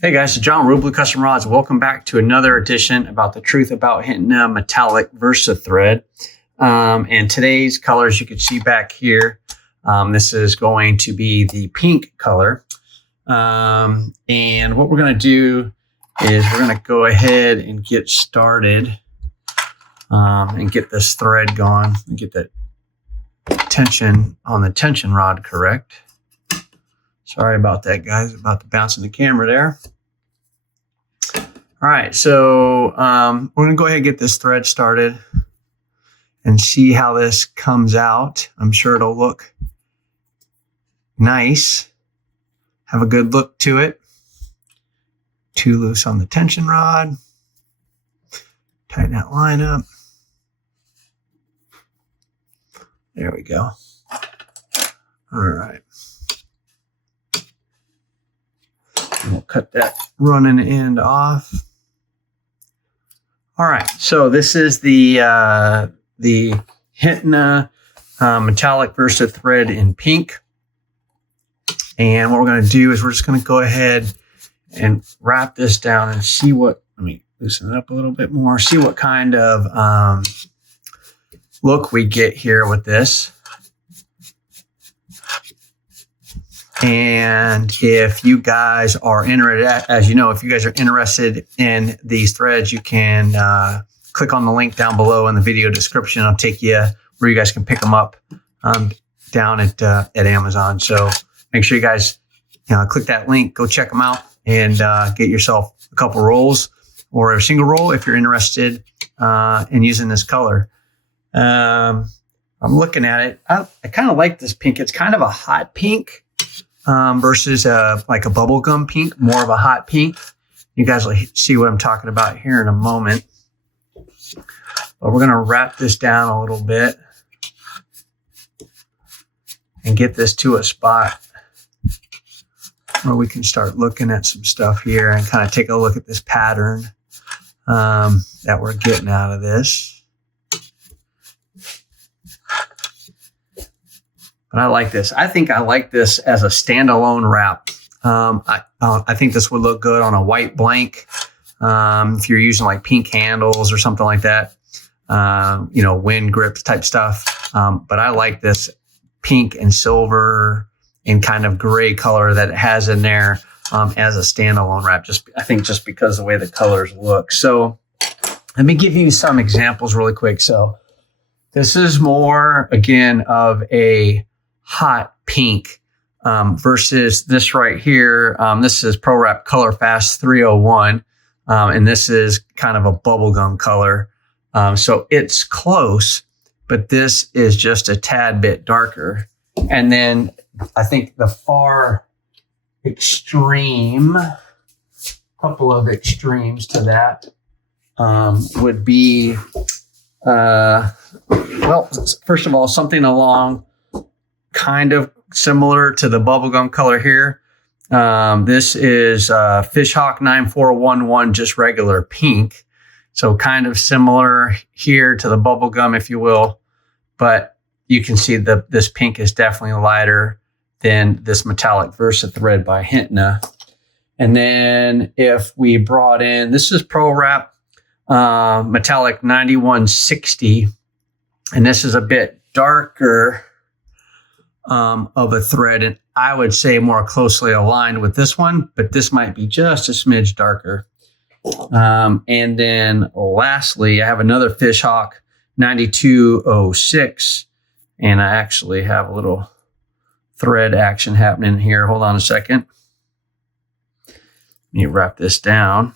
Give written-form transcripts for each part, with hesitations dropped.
Hey guys, it's John, ReelBlue Custom Rods. Welcome back to another edition about the truth about Hitena Metallic Versa Thread. And today's colors you can see back here. This is going to be the pink color. And what we're going to do is we're going to go ahead and get started and get this thread going and get that tension on the tension rod correct. Sorry about that, guys. About to bounce in the camera there. All right, so we're going to go ahead and get this thread started and see how this comes out. I'm sure it'll look nice. Have a good look to it. Too loose on the tension rod. Tighten that line up. There we go. All right. And we'll cut that running end off. All right, so this is the Hitena Metallic Versa Thread in pink. And what we're going to do is we're just going to go ahead and wrap this down and see what, let me loosen it up a little bit more, see what kind of look we get here with this. And if you guys are interested, as you know, if you guys are interested in these threads, you can click on the link down below in the video description. I'll take you where you guys can pick them up down at Amazon. So make sure you guys click that link, go check them out, and get yourself a couple rolls or a single roll if you're interested in using this color. I'm looking at it. I kind of like this pink. It's kind of a hot pink. Versus like a bubblegum pink, more of a hot pink. You guys will see what I'm talking about here in a moment. But we're going to wrap this down a little bit and get this to a spot where we can start looking at some stuff here and kind of take a look at this pattern that we're getting out of this. But I like this. I think I like this as a standalone wrap. I think this would look good on a white blank. If you're using like pink handles or something like that, wind grips type stuff. But I like this pink and silver and kind of gray color that it has in there as a standalone wrap. I think just because of the way the colors look. So let me give you some examples really quick. So this is more, again, of a hot pink versus this right here. This is Pro Wrap Color Fast 301, and this is kind of a bubblegum color. So it's close, but this is just a tad bit darker. And then I think the far extreme, couple of extremes to that would be, well, first of all, something along kind of similar to the bubblegum color here. This is Fishhawk 9411, just regular pink. So kind of similar here to the bubblegum, if you will. But you can see this pink is definitely lighter than this Metallic Versa Thread by Hitena. And then if we brought in, this is Pro Wrap Metallic 9160. And this is a bit darker of a thread, and I would say more closely aligned with this one, but this might be just a smidge darker. And then lastly, I have another Fishhawk 9206, and I actually have a little thread action happening here. Hold on a second. Let me wrap this down.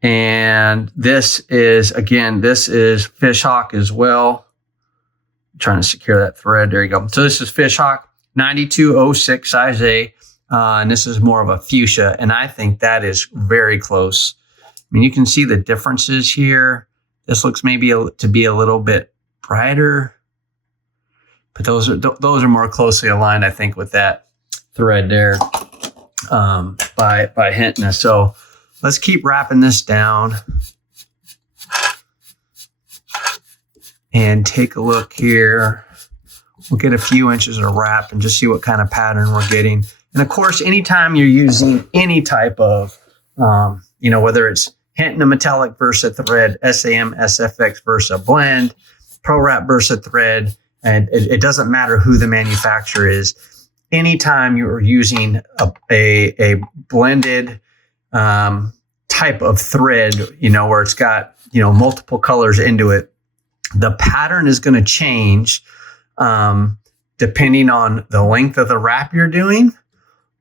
And this is, again, this is Fishhawk as well. Trying to secure that thread. There you go. So this is Fishhawk 9206 size A, and this is more of a fuchsia, and I think that is very close. I mean, you can see the differences here. This looks maybe to be a little bit brighter, but those are more closely aligned, I think, with that thread there by Hitena. So let's keep wrapping this down. And take a look here. We'll get a few inches of wrap and just see what kind of pattern we're getting. And of course, anytime you're using any type of, whether it's Hitena Metallic Versa Thread, SAM SFX Versa Blend, ProWrap Versa Thread, and it doesn't matter who the manufacturer is. Anytime you're using a blended type of thread, where it's got, multiple colors into it, the pattern is going to change depending on the length of the wrap you're doing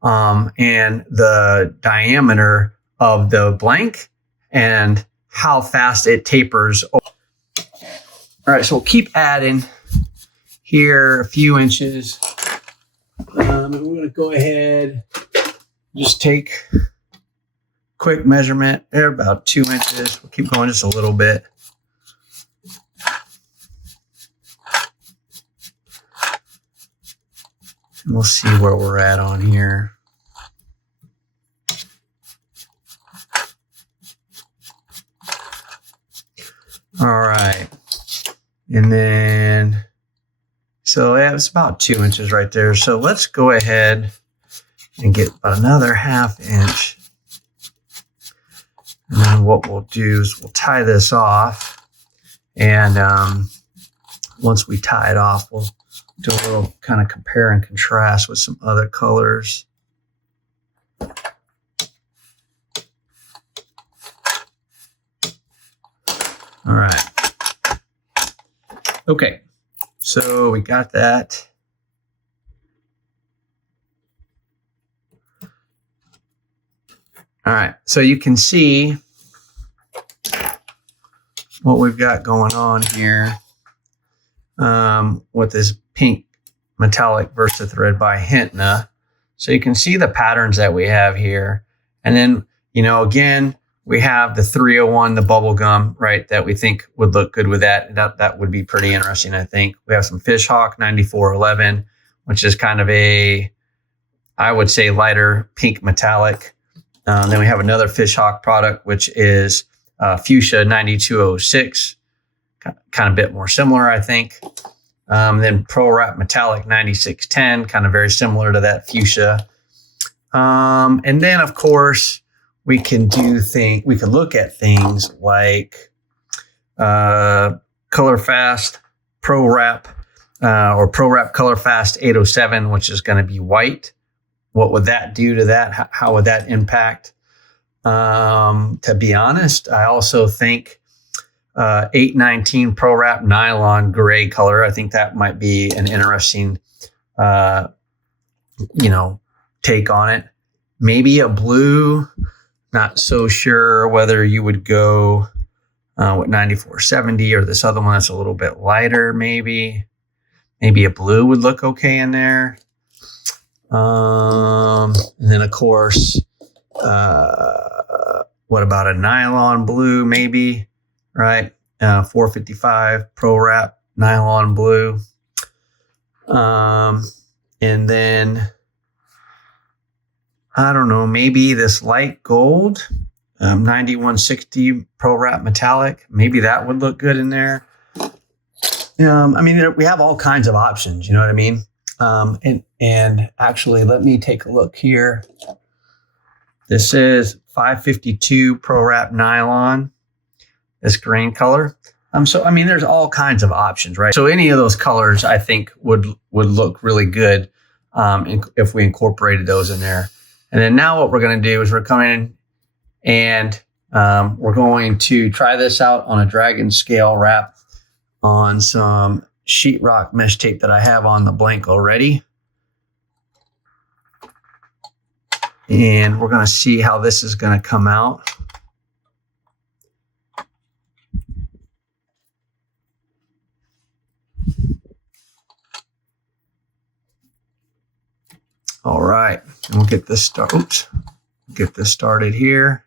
and the diameter of the blank and how fast it tapers. All right, so we'll keep adding here a few inches. And we're going to go ahead, just take a quick measurement there, about 2 inches. We'll keep going just a little bit. And we'll see where we're at on here. All right. And then, so yeah, it's about 2 inches right there. So let's go ahead and get about another ½ inch. And then what we'll do is we'll tie this off. And once we tie it off, we'll do a little kind of compare and contrast with some other colors. All right. Okay. So we got that. All right. So you can see what we've got going on here with this pink metallic Versa thread by Hitena. So you can see the patterns that we have here. And then, again, we have the 301, the bubble gum, right, that we think would look good with that. That would be pretty interesting, I think. We have some Fishhawk 9411, which is kind of I would say, lighter pink metallic. Then we have another Fishhawk product, which is Fuchsia 9206, kind of a bit more similar, I think. Then ProWrap Metallic 9610, kind of very similar to that Fuchsia. And then, of course, we can look at things like ColorFast ProWrap or ProWrap ColorFast 807, which is going to be white. What would that do to that? How would that impact? To be honest, I also think 819 ProWrap nylon gray color. I think that might be an interesting, take on it. Maybe a blue. Not so sure whether you would go with 9470 or this other one that's a little bit lighter. Maybe a blue would look okay in there. And then, of course, what about a nylon blue? Maybe, right? 455 ProWrap nylon blue. And then, I don't know, maybe this light gold, 9160 ProWrap metallic. Maybe that would look good in there. We have all kinds of options. You know what I mean? And actually, let me take a look here. This is 552 ProWrap nylon, this green color. There's all kinds of options, right? So any of those colors, I think, would look really good if we incorporated those in there. And then now what we're going to do is we're coming in and we're going to try this out on a dragon scale wrap on some sheetrock mesh tape that I have on the blank already. And we're going to see how this is going to come out. All right, and we'll get this started here.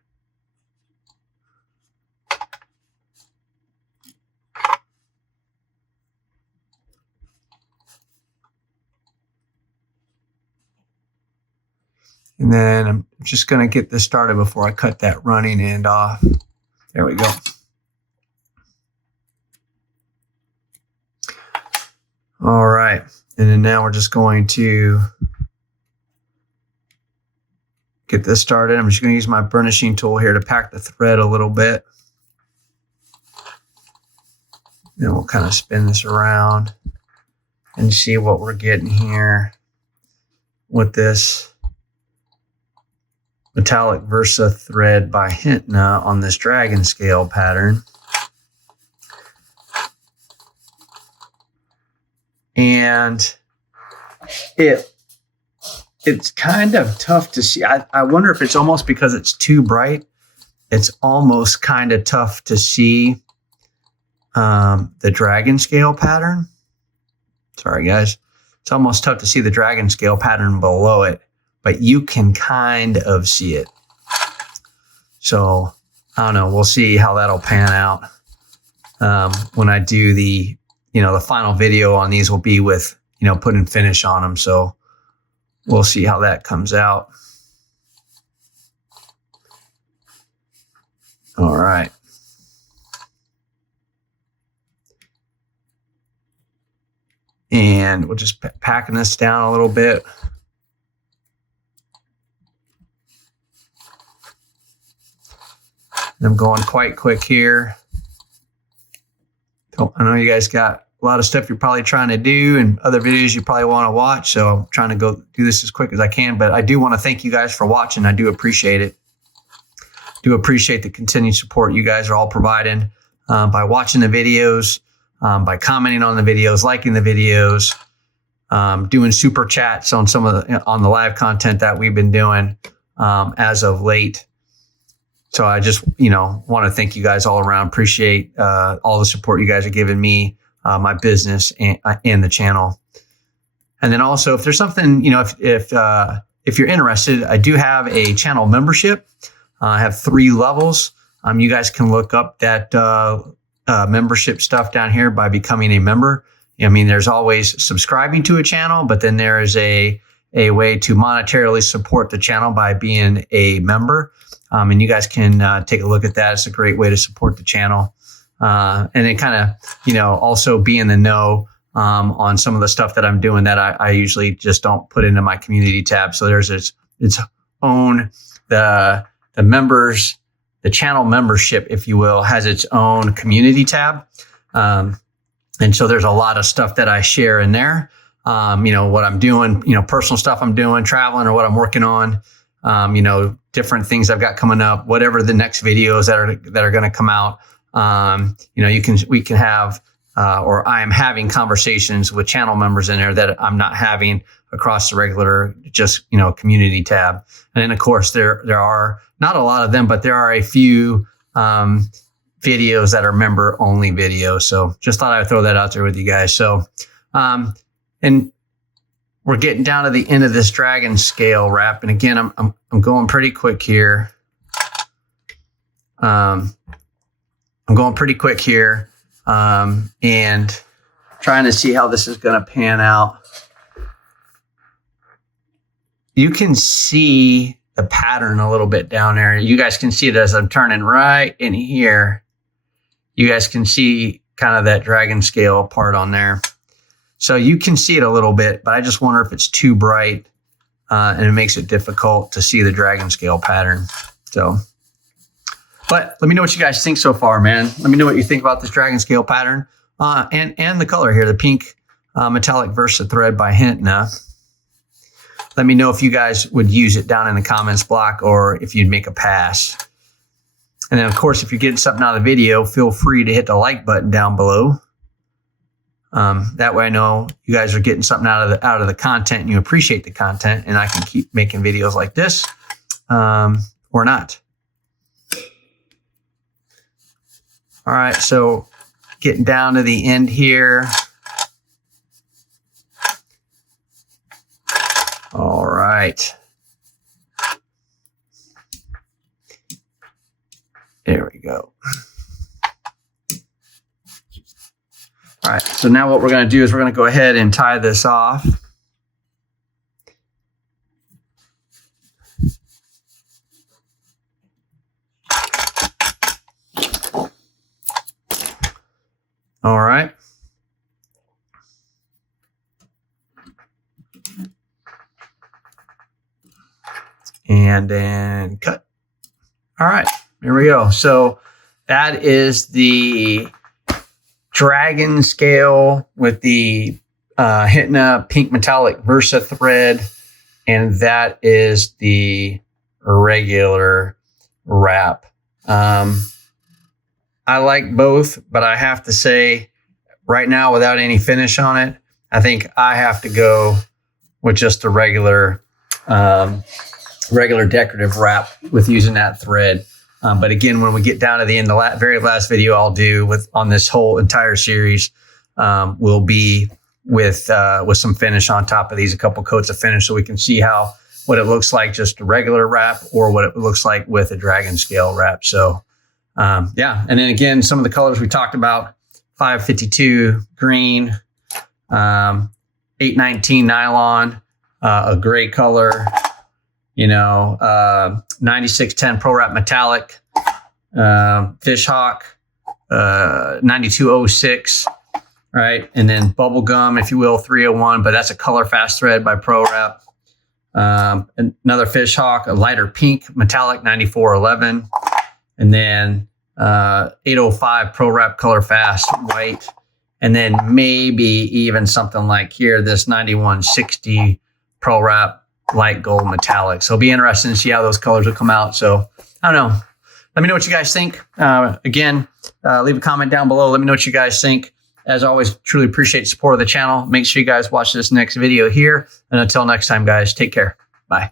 And then I'm just going to get this started before I cut that running end off. There we go. All right, and then now we're just going to get this started. I'm just going to use my burnishing tool here to pack the thread a little bit. Then we'll kind of spin this around and see what we're getting here with this metallic Versa thread by Hitena on this dragon scale pattern. And it's kind of tough to see. I wonder if it's almost because it's too bright. It's almost kind of tough to see the dragon scale pattern. Sorry, guys. It's almost tough to see the dragon scale pattern below it, but you can kind of see it. So I don't know. We'll see how that'll pan out when I do the, the final video on these will be with, putting finish on them. So we'll see how that comes out. All right. And we'll just packing this down a little bit. And I'm going quite quick here. I know you guys got a lot of stuff you're probably trying to do and other videos you probably want to watch. So I'm trying to go do this as quick as I can. But I do want to thank you guys for watching. I do appreciate it. Do appreciate the continued support you guys are all providing by watching the videos. By commenting on the videos, liking the videos, doing super chats on some of the live content that we've been doing as of late. So I just want to thank you guys all around. Appreciate all the support you guys are giving me, my business, and the channel. And then also, if there's something if you're interested, I do have a channel membership. I have 3 levels. You guys can look up that membership stuff down here by becoming a member. I mean, there's always subscribing to a channel, but then there is a way to monetarily support the channel by being a member. And you guys can take a look at that. It's a great way to support the channel. And then kind of, also be in the know on some of the stuff that I'm doing that I usually just don't put into my community tab. So there's its own, the members, the channel membership, if you will, has its own community tab. And so there's a lot of stuff that I share in there. What I'm doing, personal stuff I'm doing, traveling, or what I'm working on, different things I've got coming up, whatever the next videos that are going to come out. We can have, or I am having conversations with channel members in there that I'm not having across the regular, just, community tab. And then of course there are not a lot of them, but there are a few, videos that are member only videos. So just thought I'd throw that out there with you guys. So, and we're getting down to the end of this dragon scale wrap. And again, I'm going pretty quick here. I'm going pretty quick here. And trying to see how this is going to pan out. You can see the pattern a little bit down there. You guys can see it as I'm turning right in here. You guys can see kind of that dragon scale part on there. So you can see it a little bit, but I just wonder if it's too bright and it makes it difficult to see the dragon scale pattern. So, but let me know what you guys think so far, man. Let me know what you think about this dragon scale pattern and the color here, the pink metallic Versa thread by Hitena. Let me know if you guys would use it down in the comments block or if you'd make a pass. And then, of course, if you're getting something out of the video, feel free to hit the like button down below. That way I know you guys are getting something out of the content and you appreciate the content, and I can keep making videos like this or not. All right, so getting down to the end here. All right. There we go. All right, so now what we're going to do is we're going to go ahead and tie this off. All right. And and then cut. All right, here we go. So that is the dragon scale with the Hitena pink metallic Versa thread, and that is the regular wrap. I like both, but I have to say right now, without any finish on it, I think I have to go with just the regular decorative wrap with using that thread. But again, when we get down to the end, the very last video I'll do on this whole entire series will be with some finish on top of these, a couple coats of finish, so we can see what it looks like just a regular wrap or what it looks like with a dragon scale wrap. So yeah, and then again, some of the colors we talked about: 552 green, 819 nylon, a gray color, 9610 Pro Wrap metallic, Fish Hawk, 9206, right? And then bubblegum, if you will, 301, but that's a color fast thread by Pro Wrap. Another Fish Hawk, a lighter pink metallic, 9411, and then 805 Pro Wrap color fast white, and then maybe even something like here, this 9160 Pro Wrap light gold metallic. So it'll be interesting to see how those colors will come out. So I don't know. Let me know what you guys think. Again, leave a comment down below. Let me know what you guys think. As always, truly appreciate the support of the channel. Make sure you guys watch this next video here. And until next time, guys, take care. Bye.